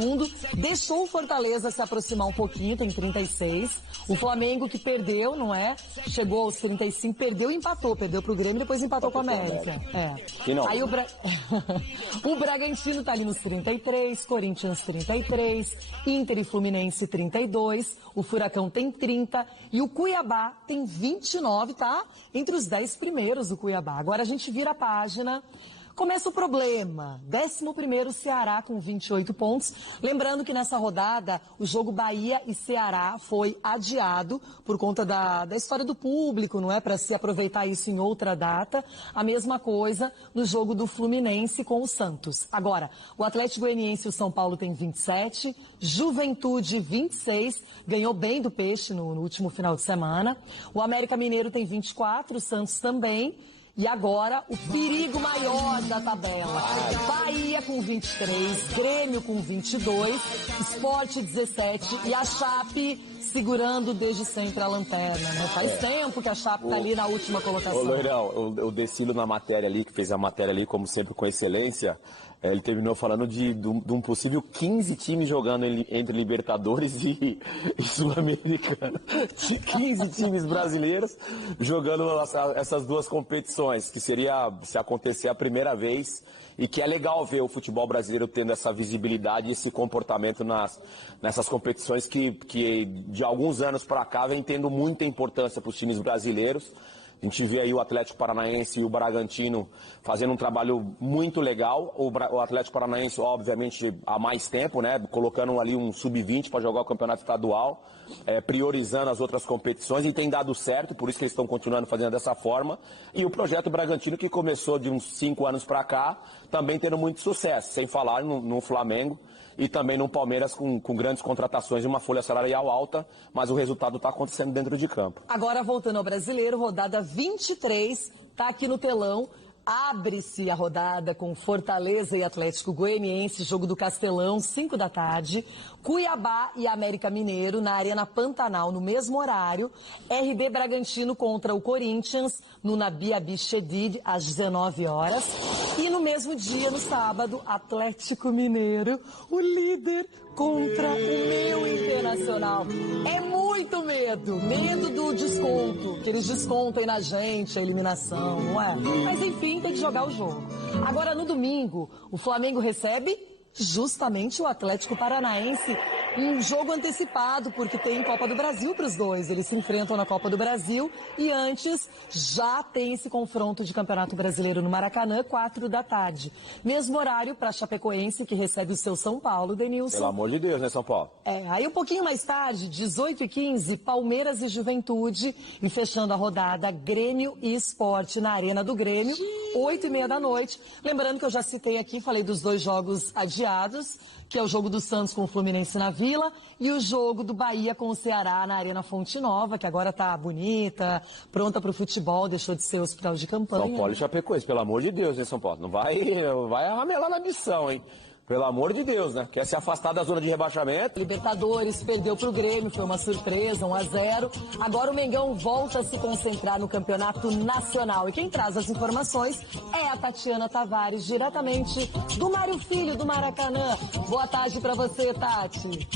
Segundo, deixou o Fortaleza se aproximar um pouquinho, tem 36. O Flamengo que perdeu, não é? Chegou aos 35, perdeu e empatou. Perdeu pro Grêmio e depois empatou com a América. Aí o Bragantino tá ali nos 33, Corinthians 33, Inter e Fluminense 32, o Furacão tem 30 e o Cuiabá tem 29, tá? Entre os 10 primeiros o Cuiabá. Agora a gente vira a página. Começa o problema. 11º Ceará com 28 pontos. Lembrando que nessa rodada o jogo Bahia e Ceará foi adiado por conta da história do público, não é? Para se aproveitar isso em outra data. A mesma coisa no jogo do Fluminense com o Santos. Agora, o Atlético Goianiense e o São Paulo tem 27, Juventude 26, ganhou bem do Peixe no último final de semana. O América Mineiro tem 24, o Santos também. E agora, o perigo maior da tabela. Bahia com 23, Grêmio com 22, Sport 17 e a Chape segurando desde sempre a lanterna, né? Faz tempo que a Chape tá ali na última colocação. Ô, Loirão, o Decilo na matéria ali, que fez a matéria ali, como sempre, com excelência, ele terminou falando de um possível 15 times jogando entre Libertadores e Sul-Americana. 15 times brasileiros jogando essas duas competições, que seria, se acontecer, a primeira vez. E que é legal ver o futebol brasileiro tendo essa visibilidade e esse comportamento nessas competições que de alguns anos para cá vem tendo muita importância para os times brasileiros. A gente vê aí o Atlético Paranaense e o Bragantino fazendo um trabalho muito legal. O Atlético Paranaense, obviamente, há mais tempo, né? Colocando ali um sub-20 para jogar o campeonato estadual, priorizando as outras competições e tem dado certo, por isso que eles estão continuando fazendo dessa forma. E o projeto Bragantino, que começou de uns 5 anos para cá, também tendo muito sucesso, sem falar no Flamengo. E também no Palmeiras com grandes contratações e uma folha salarial alta, mas o resultado está acontecendo dentro de campo. Agora, voltando ao Brasileiro, rodada 23, está aqui no telão. Abre-se a rodada com Fortaleza e Atlético Goianiense, jogo do Castelão, 5 da tarde. Cuiabá e América Mineiro na Arena Pantanal no mesmo horário. RB Bragantino contra o Corinthians no Nabi Abichedid às 19 horas. E no mesmo dia, no sábado, Atlético Mineiro, o líder contra o meu Internacional. É muito medo do desconto, que eles descontam na gente a eliminação, não é? Mas enfim, tem que jogar o jogo. Agora, no domingo, o Flamengo recebe justamente o Atlético Paranaense, um jogo antecipado, porque tem Copa do Brasil para os dois. Eles se enfrentam na Copa do Brasil e antes já tem esse confronto de Campeonato Brasileiro no Maracanã, 4 da tarde. Mesmo horário para Chapecoense, que recebe o seu São Paulo, Denilson. Pelo amor de Deus, né, São Paulo? Aí um pouquinho mais tarde, 18h15, Palmeiras e Juventude, e fechando a rodada, Grêmio e Sport na Arena do Grêmio, 8h30 da noite. Lembrando que eu já citei aqui, falei dos 2 jogos adiados, que é o jogo do Santos com o Fluminense na Vila e o jogo do Bahia com o Ceará na Arena Fonte Nova, que agora está bonita, pronta para o futebol, deixou de ser hospital de campanha. São Paulo e Chapecoense, pelo amor de Deus, hein, São Paulo? Não vai ramelar na missão, hein? Pelo amor de Deus, né? Quer se afastar da zona de rebaixamento? Libertadores perdeu para o Grêmio, foi uma surpresa, 1-0. Agora o Mengão volta a se concentrar no campeonato nacional. E quem traz as informações é a Tatiana Tavares, diretamente do Mário Filho, do Maracanã. Boa tarde para você, Tati.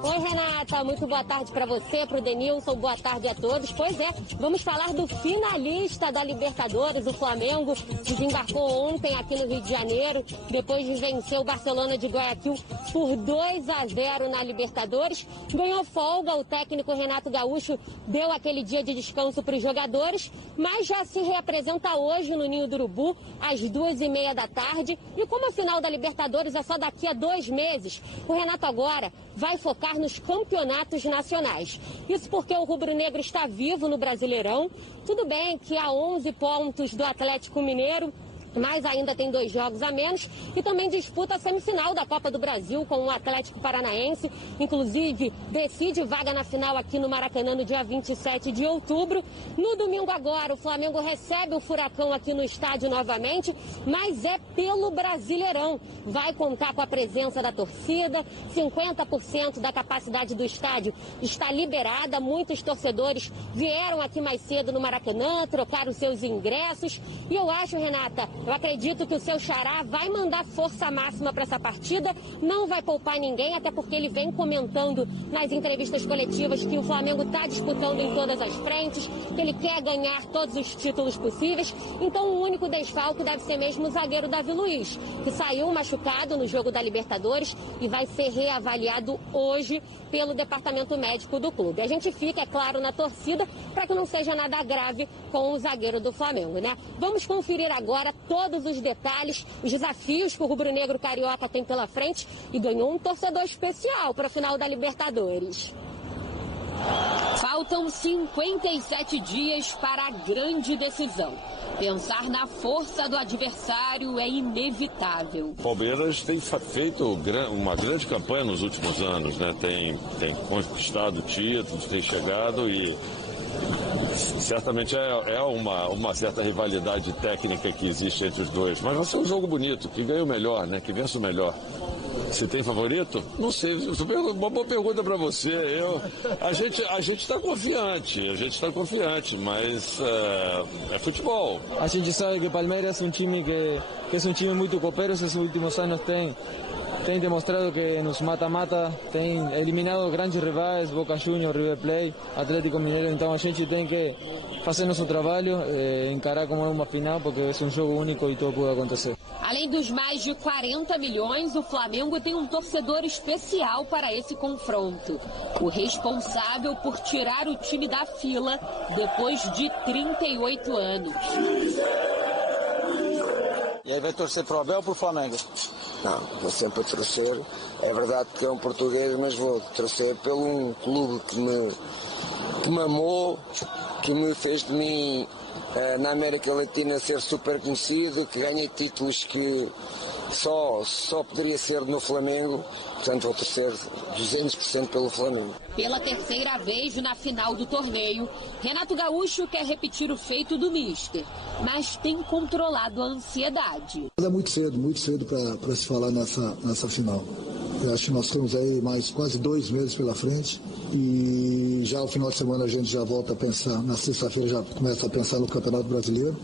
Oi, Renata, muito boa tarde para você, para o Denilson, boa tarde a todos. Pois é, vamos falar do finalista da Libertadores, o Flamengo, que desembarcou ontem aqui no Rio de Janeiro, depois de vencer o Barcelona de Guayaquil por 2-0 na Libertadores. Ganhou folga, o técnico Renato Gaúcho deu aquele dia de descanso para os jogadores, mas já se reapresenta hoje no Ninho do Urubu, às 2h30 da tarde. E como a final da Libertadores é só daqui a 2 meses, o Renato agora vai focar nos campeonatos nacionais. Isso porque o rubro-negro está vivo no Brasileirão. Tudo bem que a 11 pontos do Atlético Mineiro, mas ainda tem 2 jogos a menos e também disputa a semifinal da Copa do Brasil com o Atlético Paranaense. Inclusive, decide vaga na final aqui no Maracanã no dia 27 de outubro. No domingo agora, o Flamengo recebe o Furacão aqui no estádio novamente, mas é pelo Brasileirão. Vai contar com a presença da torcida, 50% da capacidade do estádio está liberada. Muitos torcedores vieram aqui mais cedo no Maracanã, trocaram seus ingressos. E eu acho, Renata, eu acredito que o seu xará vai mandar força máxima para essa partida, não vai poupar ninguém, até porque ele vem comentando nas entrevistas coletivas que o Flamengo está disputando em todas as frentes, que ele quer ganhar todos os títulos possíveis. Então o único desfalque deve ser mesmo o zagueiro Davi Luiz, que saiu machucado no jogo da Libertadores e vai ser reavaliado hoje pelo departamento médico do clube. A gente fica, é claro, na torcida para que não seja nada grave com o zagueiro do Flamengo, né? Vamos conferir agora todos os detalhes, os desafios que o rubro-negro carioca tem pela frente e ganhou um torcedor especial para a final da Libertadores. Faltam 57 dias para a grande decisão. Pensar na força do adversário é inevitável. O Palmeiras tem feito uma grande campanha nos últimos anos, né? Tem conquistado títulos, tem chegado e certamente é uma certa rivalidade técnica que existe entre os dois. Mas vai ser um jogo bonito, que ganha o melhor, né? Que vence o melhor. Você tem favorito? Não sei, uma boa pergunta para você. A gente está confiante, mas é futebol. A gente sabe que o Palmeiras é um time que é um time muito copeiro. Esses últimos anos tem demonstrado que nos mata-mata, tem eliminado grandes rivais, Boca Juniors, River Plate, Atlético Mineiro. Então a gente tem que fazer nosso trabalho, encarar como uma final, porque é um jogo único e tudo pode acontecer. Além dos mais de 40 milhões, o Flamengo tem um torcedor especial para esse confronto. O responsável por tirar o time da fila depois de 38 anos. E aí vai torcer para o Abel ou para o Flamengo? Não, vou sempre torcer. É verdade que é um português, mas vou torcer pelo um clube que me amou, que me fez de mim na América Latina ser super conhecido, que ganhei títulos que só poderia ser no Flamengo. Portanto, vou torcer 200% pelo Flamengo. Pela terceira vez na final do torneio, Renato Gaúcho quer repetir o feito do Mister, mas tem controlado a ansiedade. É muito cedo para se falar nessa final. Eu acho que nós temos aí mais quase 2 meses pela frente e já no final de semana a gente já volta a pensar, na sexta-feira já começa a pensar no Campeonato Brasileiro.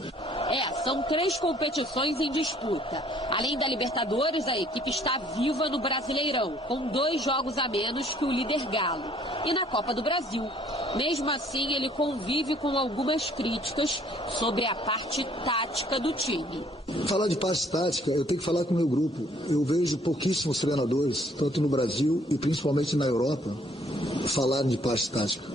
São 3 competições em disputa. Além da Libertadores, a equipe está viva no Brasileirão, com 2 jogos a menos que o líder Galo. E na Copa do Brasil. Mesmo assim, ele convive com algumas críticas sobre a parte tática do time. Falar de parte tática, eu tenho que falar com o meu grupo. Eu vejo pouquíssimos treinadores, tanto no Brasil e principalmente na Europa, falarem de parte tática.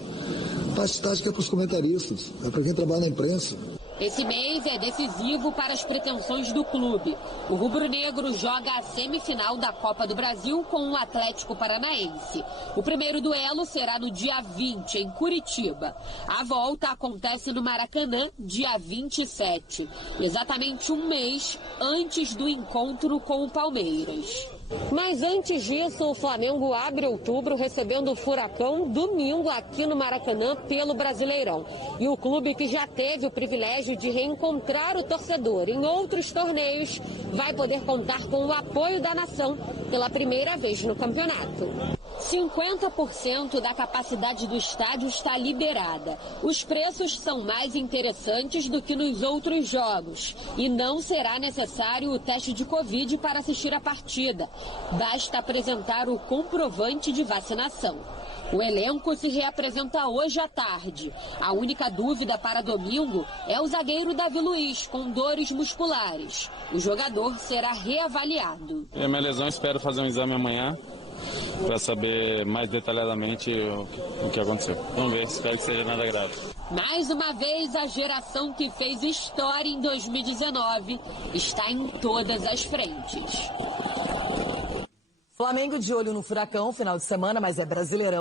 Parte tática é para os comentaristas, é para quem trabalha na imprensa. Esse mês é decisivo para as pretensões do clube. O rubro-negro joga a semifinal da Copa do Brasil com o Atlético Paranaense. O primeiro duelo será no dia 20, em Curitiba. A volta acontece no Maracanã, dia 27. Exatamente um mês antes do encontro com o Palmeiras. Mas antes disso, o Flamengo abre outubro recebendo o Furacão domingo aqui no Maracanã pelo Brasileirão. E o clube que já teve o privilégio de reencontrar o torcedor em outros torneios vai poder contar com o apoio da nação pela primeira vez no campeonato. 50% da capacidade do estádio está liberada. Os preços são mais interessantes do que nos outros jogos e não será necessário o teste de Covid para assistir a partida. Basta apresentar o comprovante de vacinação. O elenco se reapresenta hoje à tarde. A única dúvida para domingo é o zagueiro Davi Luiz, com dores musculares. O jogador será reavaliado. É minha lesão, espero fazer um exame amanhã para saber mais detalhadamente o que aconteceu. Vamos ver, espero que seja nada grave. Mais uma vez, a geração que fez história em 2019 está em todas as frentes. Flamengo de olho no Furacão, final de semana, mas é Brasileirão.